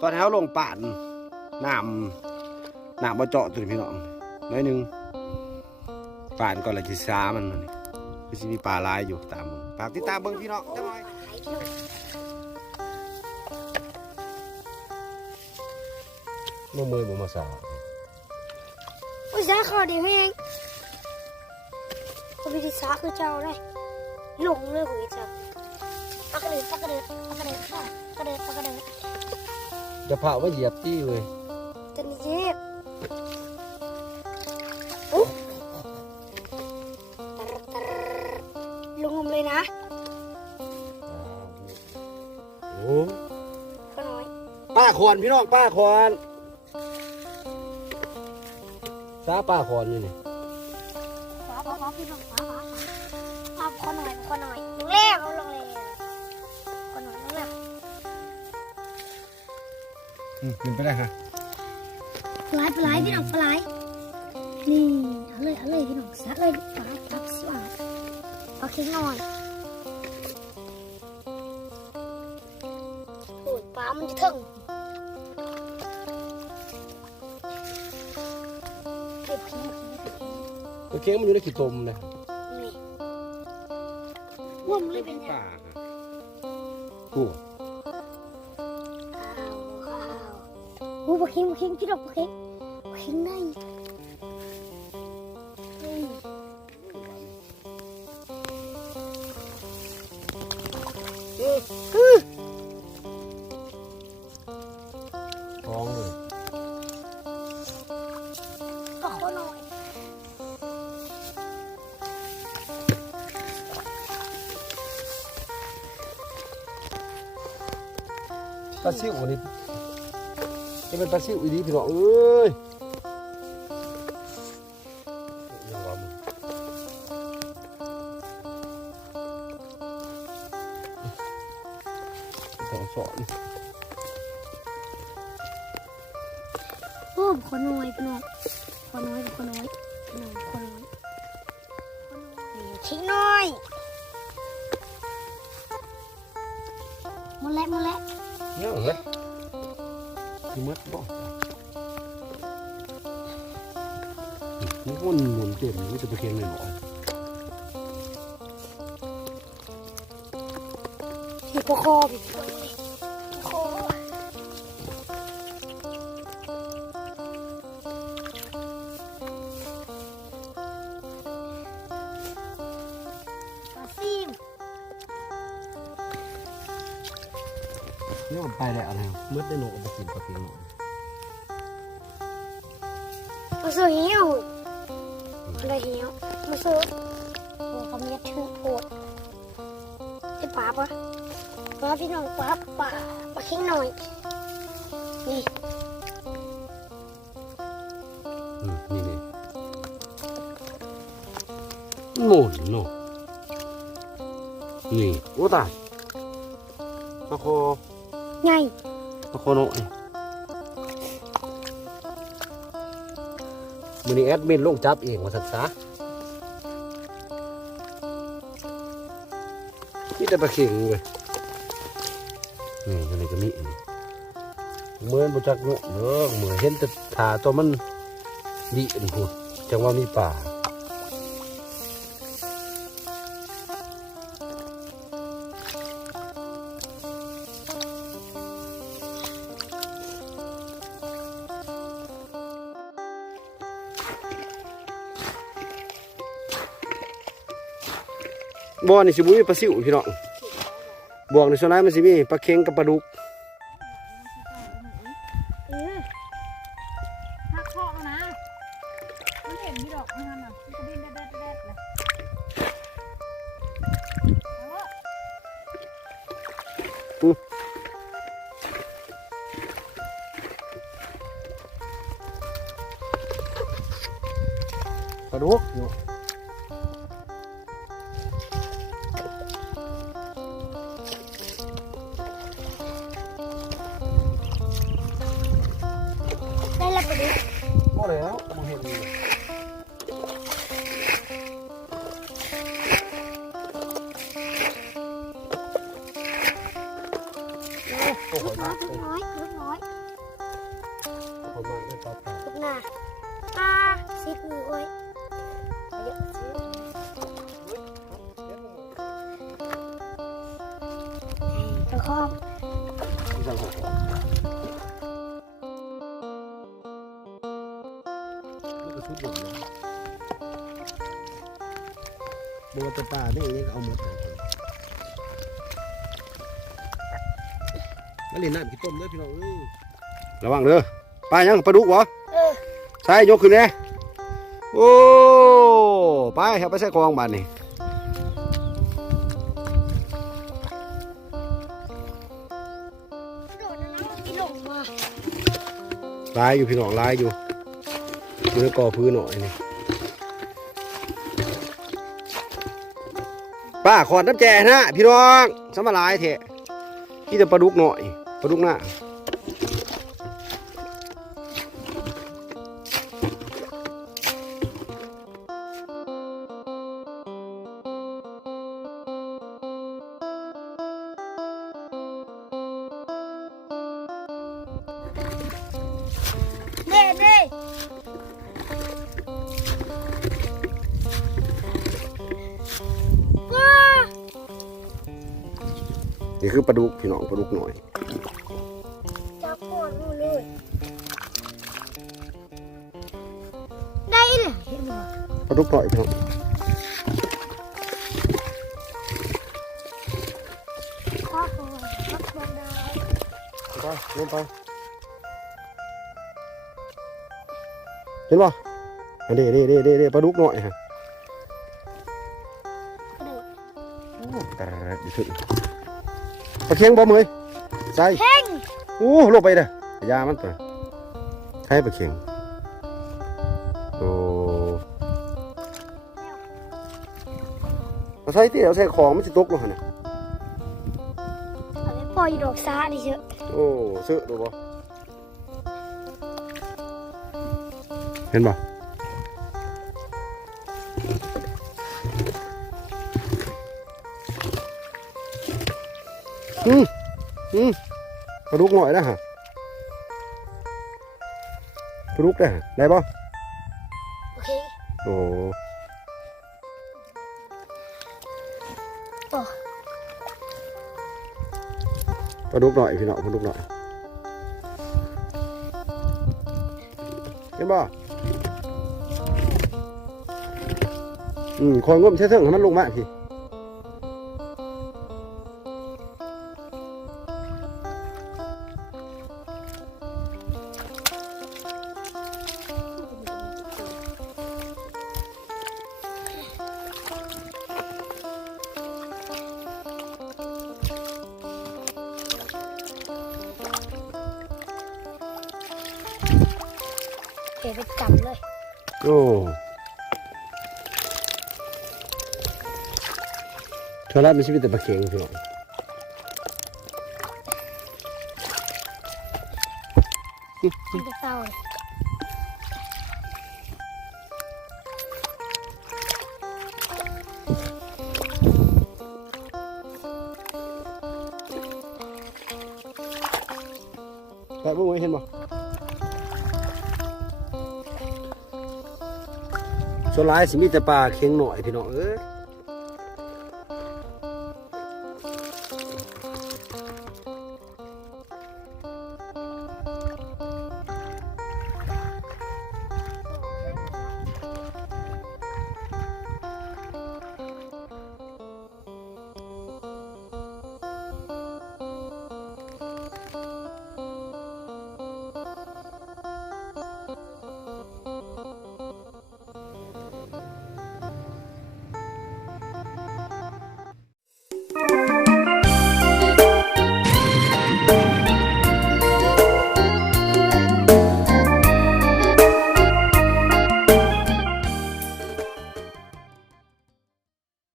ตอนเท้าลงป่านน้ำน้ำมาเจาะตัวพี่น้องน้อยหนึงป่านก่อนละจิซ้ามันนี่คือสิมีปลาลายอยู่ตามมึงฝากติดตามเบิ่งพี่น้องจังหน่อยบ่มือบ่มาสาอุ้ยสาขอเดี๋ยวเองเขาไปที่สาคือเจ้าได้หลงเลยหุยจับปักกระเดิดปักกระเดิดปักกระเดิดปักกระเดิดปักกระเดิด จะพาว่าเหยียบตี้เว้ยจะมีเจ็บอุ๊บตรดตรดลงงมเลยนะโอ้ก็น้อย ป้าคอนพี่น้องป้าคอนซาป้าคอนอยู่นี่ฟ้าฟ้าฟ้าพี่น้องฟ้าฟ้าฟ้าขอหน่อยขอหน่อย อืมขึ้นไปได้ฮะปลายปลายพี่น้องปลายนี่เอาเลยเอาเลยพี่น้องซัดเลยปลายตักสวัสดเอาเค้กหน่อยโอ้ยปลามันจะถึงเก็บขี้โอเคมันอยู่ในขี้ตมนะนี่ว่มเลยเป็นไงป้าโอ้ข้ โอ้ปลาเค็งเค็งพี่น้องปลาเค็งปลาเค็งในอืมท้องเลยก็ขอหน่อยปลาซิวนี่ จะเป็นปลาซิวอีดีพี่น้องเอ้ยยังว่ามึงต้องสอนโอ้ขอหน่อยพี่น้องขอน้อยขอน้อยพี่น้องขอน้อยนี่ทิ้งหน่อยหมดแล้วหมดแล้วเนี่ยเหรอ ที่มัดบ่มันหมุนเต็มมันจะไปเคียงเลยหรอที่ปคอพี่ เนี่ยมันไปแล้วอะไรมัดได้หนูเอาไปกินปลาเคียงหน่อยมาซื้อเหี้ยวอะไรเหี้ยวมาซื้อโอ้คำนี้ถือโหดไอ้ปลาปะปลาพี่น้องปลาปลาปลาเค็งหน่อย นี่อืมนี่นี่หมุนเนาะนี่โอ้ตายปลาคอ ไงปลาคอน้อยมือนี้แอดมินลงจับเองว่าสัตว์ซะนี่แต่ปลาเข่งเว้ยนี่อะไรก็มีนี่เหมือนบุจักเนาะเด้อเหมือนเห็นแต่ขาตัวมันดีอันพูดจังว่ามีป่า บ่อนี่สิบุมีปลาซิวพี่น้องบ่วงในส่วนไหนมันสิมีปลาเค็งกับปลาดุกเออหักคอแล้วนะมันเห็นที่ดอกมันน่ะมันก็บินแดดแดดแดดเลยเอาวะปลาดุกอยู่ น้อยลูกน้อยลูกน้อยคนมาได้ปลาปลาลูกหน้าปลาซิดมือไว้เยอะซิตะคอกที่สั่งของมันก็ชุดหมดเลยบัวแต่ปลานี่เองเอาหมดเลย แล้วเรียนน้ำกี่ต้มเด้อพี่น้องเอ้ยระวังเด้อปลายังปลาดุกเหรอเออใช่ยกขึ้นเลยโอ้ไปครับไปใส่กองบานนี่โดดนะพี่หลงมาลายอยู่พี่น้องลายอยู่อยู่ในกอพื้นหน่อยนี่ป้าขอดน้ำแจ่นะพี่น้องสมาลายเถอะที่จะปลาดุกหน่อย ปลาดุกหน้า นี่คือปลาดุกพี่น้องปลาดุกหน่อยจับก่อนนู่นเลย ได้เลยเห็นไหมปลาดุกหน่อยพี่น้องข้อคอรับบันไดไปลงไปเห็นป่ะเด้เด้เด้เด้เด้ปลาดุกหน่อยฮะกระโดดก ระดิขึ้นปลาเค็งบ่เมยใส่เพ่งโอ้ลงไปเด้อยามันไปใครปลาเค็งโอ้เอาใส่ที่เอาใส่ของมันสิตกลงหั่นน่ะเอาไปปล่อยดอกซาดิเชอะโอ้ซื้อดูบ่เห็นบ่ อืมอืมปลาดุกหน่อยนะฮะปลาดุกได้ฮะได้บ่โอเคโอ้โอ้ปลาดุกหน่อยพี่น้องปลาดุกหน่อยเห็นบ่อืมคอยงมเชื่อเถิงให้มันลงมาพี่ เก็บไปจับเลยโอ้เท่าไรมันชีวิตแต่ปลาเค็งพี่น้องมันจะเศร้าเลยแต่บ่เห็นบ่ ส่วนหลายสิมีแต่ปลาเค็งหน่อยพี่น้องเอ้ย